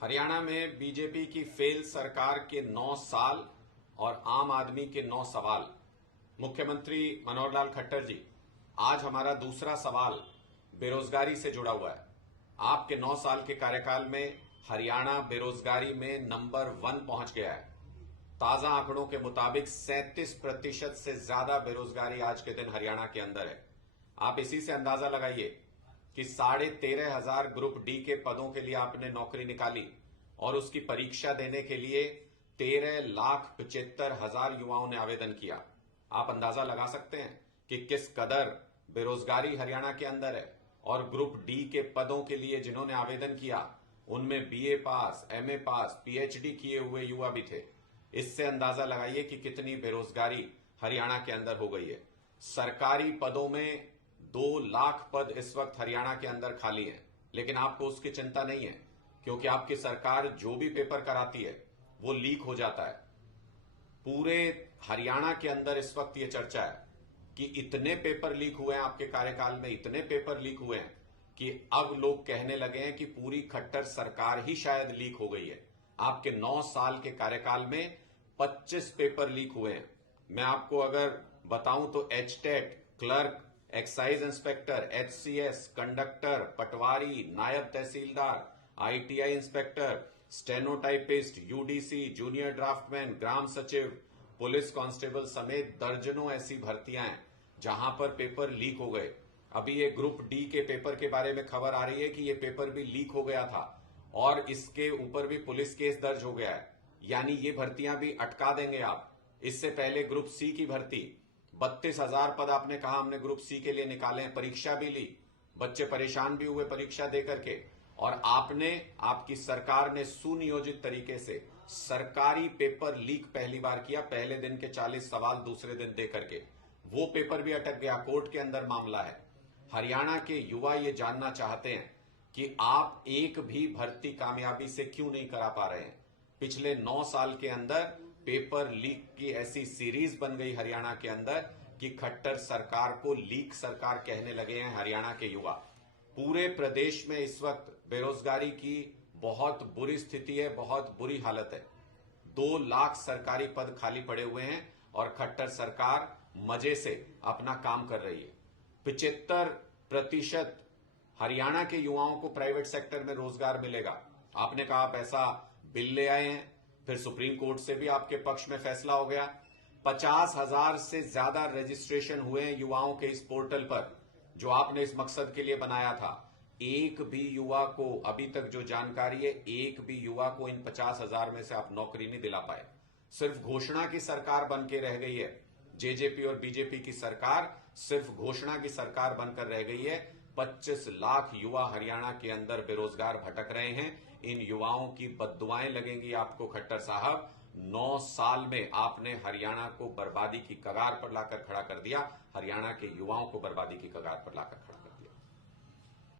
हरियाणा में बीजेपी की फेल सरकार के 9 साल और आम आदमी के 9 सवाल। मुख्यमंत्री मनोहर लाल खट्टर जी, आज हमारा दूसरा सवाल बेरोजगारी से जुड़ा हुआ है। आपके 9 साल के कार्यकाल में हरियाणा बेरोजगारी में नंबर 1 पहुंच गया है। ताजा आंकड़ों के मुताबिक 37% से ज्यादा बेरोजगारी आज के दिन हरियाणा के अंदर है। आप इसी से अंदाजा लगाइए कि 13,500 ग्रुप डी के पदों के लिए आपने नौकरी निकाली और उसकी परीक्षा देने के लिए 13,75,000 युवाओं ने आवेदन किया। आप अंदाजा लगा सकते हैं कि किस कदर बेरोजगारी हरियाणा के अंदर है। और ग्रुप डी के पदों के लिए जिन्होंने आवेदन किया उनमें बीए पास, एमए पास, पीएचडी किए हुए युवा भी थे। इससे अंदाजा लगाइए कि कितनी बेरोजगारी हरियाणा के अंदर हो गई है। सरकारी पदों में 2 लाख पद इस वक्त हरियाणा के अंदर खाली हैं, लेकिन आपको उसकी चिंता नहीं है क्योंकि आपकी सरकार जो भी पेपर कराती है वो लीक हो जाता है। पूरे हरियाणा के अंदर इस वक्त ये चर्चा है कि इतने पेपर लीक हुए हैं आपके कार्यकाल में, इतने पेपर लीक हुए हैं कि अब लोग कहने लगे हैं कि पूरी खट्टर सरकार ही शायद लीक हो गई है। आपके 9 साल के कार्यकाल में 25 पेपर लीक हुए हैं। मैं आपको अगर बताऊं तो HTET, clerk, excise inspector, HCS, conductor, patwari, naib tehsildar, ITI inspector, stenotypist, UDC, junior draftsman, gram sachiv, police constable समेत दर्जनों ऐसी भर्तियां हैं जहां पर पेपर लीक हो गए। अभी ये ग्रुप डी के पेपर के बारे में खबर आ रही है कि ये पेपर भी लीक हो गया था और इसके ऊपर भी पुलिस केस दर्ज हो गया है। यानी ये भर्तियां भी अटका देंगे आप। इससे पहले ग्रुप सी की भर्ती 32,000 पद आपने कहा हमने ग्रुप सी के लिए निकाले हैं, परीक्षा भी ली, बच्चे परेशान भी हुए परीक्षा दे करके। और आपकी सरकार ने सुनियोजित तरीके से सरकारी पेपर लीक पहली बार किया, पहले दिन के 40 सवाल दूसरे दिन दे करके। वो पेपर भी अटक गया, कोर्ट के अंदर मामला है। हरियाणा के युवा ये जानना चाहते हैं कि आप एक भी भर्ती कामयाबी से क्यों नहीं करा पा रहे हैं। पिछले 9 साल के अंदर पेपर लीक की ऐसी सीरीज बन गई हरियाणा के अंदर कि खट्टर सरकार को लीक सरकार कहने लगे हैं हरियाणा के युवा। पूरे प्रदेश में इस वक्त बेरोजगारी की बहुत बुरी स्थिति है, बहुत बुरी हालत है। 2 लाख सरकारी पद खाली पड़े हुए हैं और खट्टर सरकार मजे से अपना काम कर रही है। 75% हरियाणा के युवाओं को प्राइवेट सेक्टर में रोजगार मिलेगा। आपने कहा आप ऐसा बिल ले आए हैं, फिर सुप्रीम कोर्ट से भी आपके पक्ष में फैसला हो गया। 50,000 से ज्यादा रजिस्ट्रेशन हुए हैं युवाओं के इस पोर्टल पर जो आपने इस मकसद के लिए बनाया था। एक भी युवा को, अभी तक जो जानकारी है, एक भी युवा को इन 50,000 में से आप नौकरी नहीं दिला पाए। सिर्फ घोषणा की सरकार बन के रह गई है। जेजेपी और बीजेपी की सरकार सिर्फ घोषणा की सरकार बनकर रह गई है। 25 लाख युवा हरियाणा के अंदर बेरोजगार भटक रहे हैं। इन युवाओं की बद्दुआएं लगेंगी आपको खट्टर साहब। 9 साल में आपने हरियाणा को बर्बादी की कगार पर लाकर खड़ा कर दिया, हरियाणा के युवाओं को बर्बादी की कगार पर लाकर खड़ा कर दिया।